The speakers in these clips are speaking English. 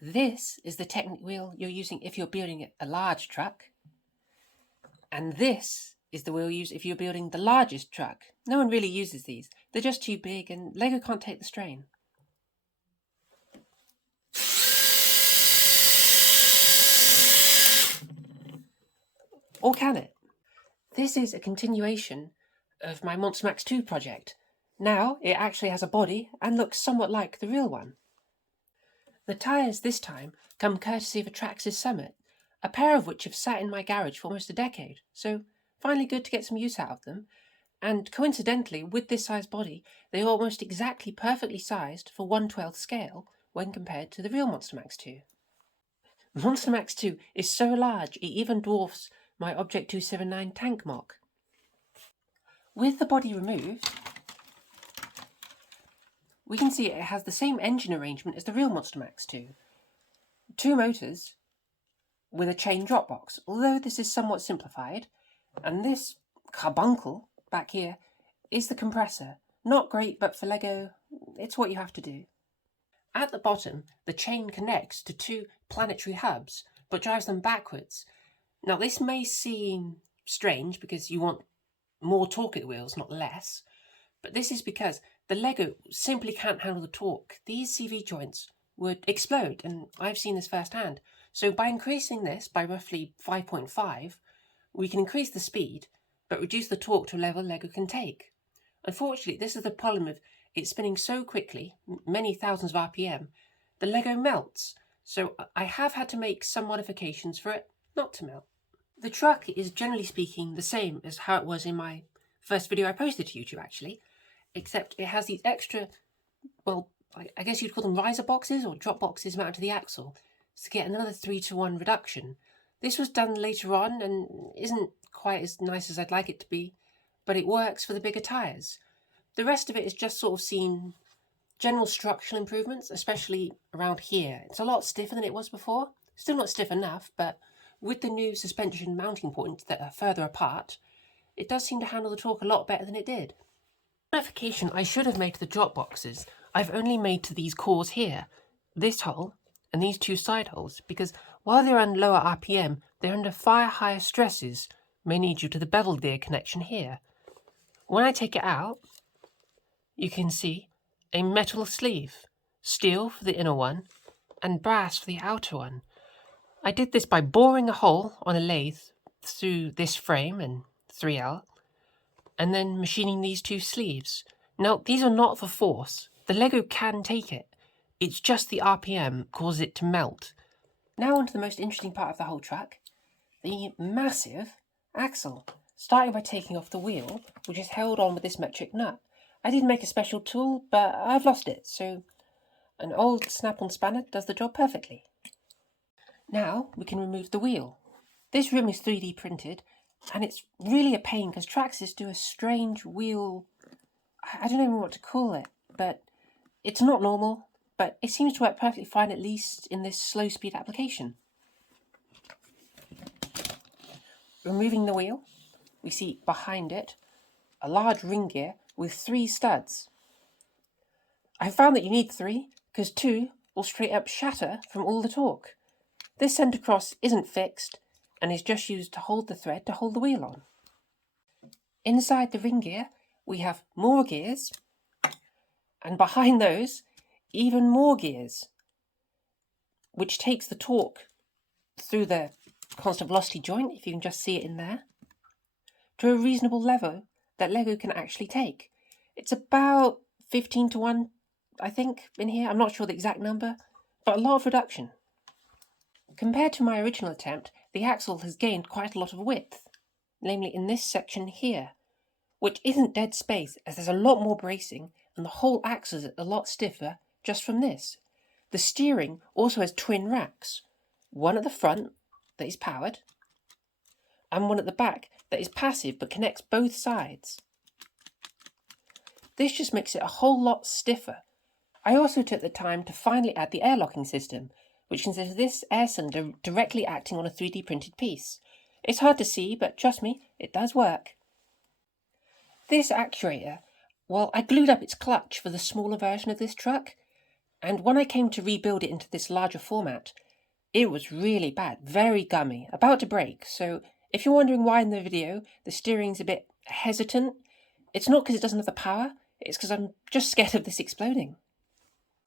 This is the technic wheel you're using if you're building a large truck. And this is the wheel used if you're building the largest truck. No one really uses these. They're just too big and Lego can't take the strain. Or can it? This is a continuation of my Monstermax 2 project. Now it actually has a body and looks somewhat like the real one. The tyres this time come courtesy of a Traxxas Summit, a pair of which have sat in my garage for almost a decade, so finally good to get some use out of them. And coincidentally, with this size body, they are almost exactly perfectly sized for 1/12 scale when compared to the real Monstermax 2. Monstermax 2 is so large it even dwarfs my Object 279 tank MOC. With the body removed, we can see it has the same engine arrangement as the real Monstermax 2. 2 motors with a chain drop box, although this is somewhat simplified, and this carbuncle back here is the compressor. Not great, but for Lego, it's what you have to do. At the bottom, the chain connects to 2 planetary hubs, but drives them backwards. Now this may seem strange because you want more torque at the wheels, not less, but this is because the Lego simply can't handle the torque. These CV joints would explode, and I've seen this firsthand. So by increasing this by roughly 5.5, we can increase the speed, but reduce the torque to a level Lego can take. Unfortunately, this is the problem of it spinning so quickly, many thousands of RPM, the Lego melts. So I have had to make some modifications for it not to melt. The truck is generally speaking the same as how it was in my first video I posted to YouTube actually, except it has these extra, well, I guess you'd call them riser boxes or drop boxes mounted to the axle to get another 3-to-1 reduction. This was done later on and isn't quite as nice as I'd like it to be, but it works for the bigger tyres. The rest of it is just sort of seen general structural improvements, especially around here. It's a lot stiffer than it was before. Still not stiff enough, but with the new suspension mounting points that are further apart, it does seem to handle the torque a lot better than it did. The modification I should have made to the drop boxes, I've only made to these cores here, this hole and these 2 side holes, because while they're on lower RPM, they're under far higher stresses, mainly due to the bevel gear connection here. When I take it out, you can see a metal sleeve, steel for the inner one and brass for the outer one. I did this by boring a hole on a lathe through this frame and 3L, and then machining these 2 sleeves. Now, these are not for force. The Lego can take it. It's just the RPM causes it to melt. Now on to the most interesting part of the whole truck, the massive axle. Starting by taking off the wheel, which is held on with this metric nut. I did make a special tool, but I've lost it, so an old snap-on spanner does the job perfectly. Now we can remove the wheel. This rim is 3D printed, and it's really a pain because Traxxas do a strange wheel, I don't even know what to call it, but it's not normal, but it seems to work perfectly fine, at least in this slow speed application. Removing the wheel, we see behind it a large ring gear with 3 studs. I found that you need 3 because 2 will straight up shatter from all the torque. This centre cross isn't fixed and is just used to hold the thread to hold the wheel on. Inside the ring gear we have more gears, and behind those even more gears, which takes the torque through the constant velocity joint, if you can just see it in there, to a reasonable level that Lego can actually take. It's about 15-to-1, I think, in here. I'm not sure the exact number, but a lot of reduction. Compared to my original attempt, the axle has gained quite a lot of width, namely in this section here, which isn't dead space as there's a lot more bracing and the whole axle is a lot stiffer just from this. The steering also has twin racks, one at the front that is powered, and one at the back that is passive but connects both sides. This just makes it a whole lot stiffer. I also took the time to finally add the air locking system, which consists of this air cylinder directly acting on a 3D printed piece. It's hard to see, but trust me, it does work. This actuator, well, I glued up its clutch for the smaller version of this truck, And when I came to rebuild it into this larger format, it was really bad, very gummy, about to break. So if you're wondering why in the video the steering's a bit hesitant, it's not because it doesn't have the power, it's because I'm just scared of this exploding.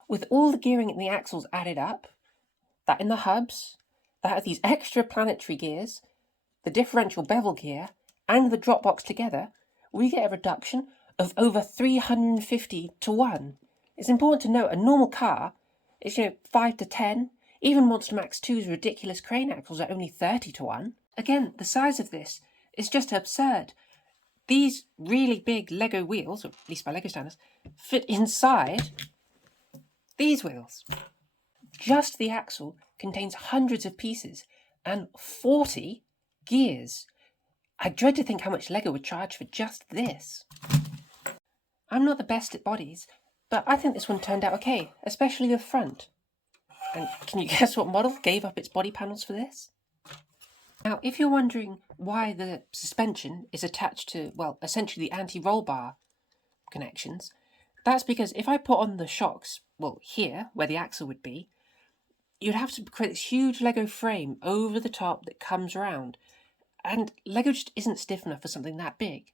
With all the gearing in the axles added up, that in the hubs, that of these extra planetary gears, the differential bevel gear, and the drop box together, we get a reduction of over 350 to 1. It's important to note a normal car is 5 to 10. Even Monstermax 2's ridiculous crane axles are only 30 to 1. Again, the size of this is just absurd. These really big Lego wheels, or at least by Lego standards, fit inside these wheels. Just the axle contains hundreds of pieces and 40 gears. I dread to think how much Lego would charge for just this. I'm not the best at bodies, but I think this one turned out okay, especially the front. And can you guess what model gave up its body panels for this? Now, if you're wondering why the suspension is attached to, well, essentially the anti-roll bar connections, that's because if I put on the shocks, well, here, where the axle would be, you'd have to create this huge Lego frame over the top that comes around. And Lego just isn't stiff enough for something that big.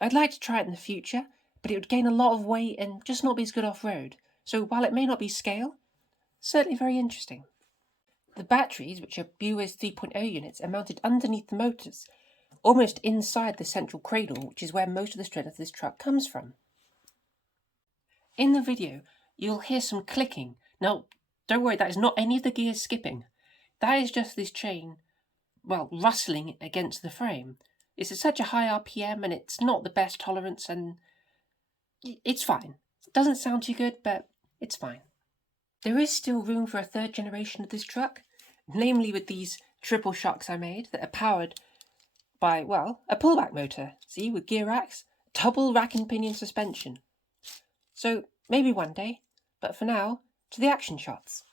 I'd like to try it in the future, but it would gain a lot of weight and just not be as good off-road. So while it may not be scale, certainly very interesting. The batteries, which are Buies 3.0 units, are mounted underneath the motors, almost inside the central cradle, which is where most of the strength of this truck comes from. In the video, you'll hear some clicking. Now, don't worry, that is not any of the gears skipping. That is just this chain, well, rustling against the frame. It's at such a high RPM and it's not the best tolerance, and it's fine. It doesn't sound too good, but it's fine. There is still room for a third generation of this truck, namely with these triple shocks I made that are powered by, well, a pullback motor, see, with gear racks, double rack and pinion suspension. So maybe one day, but for now, to the action shots.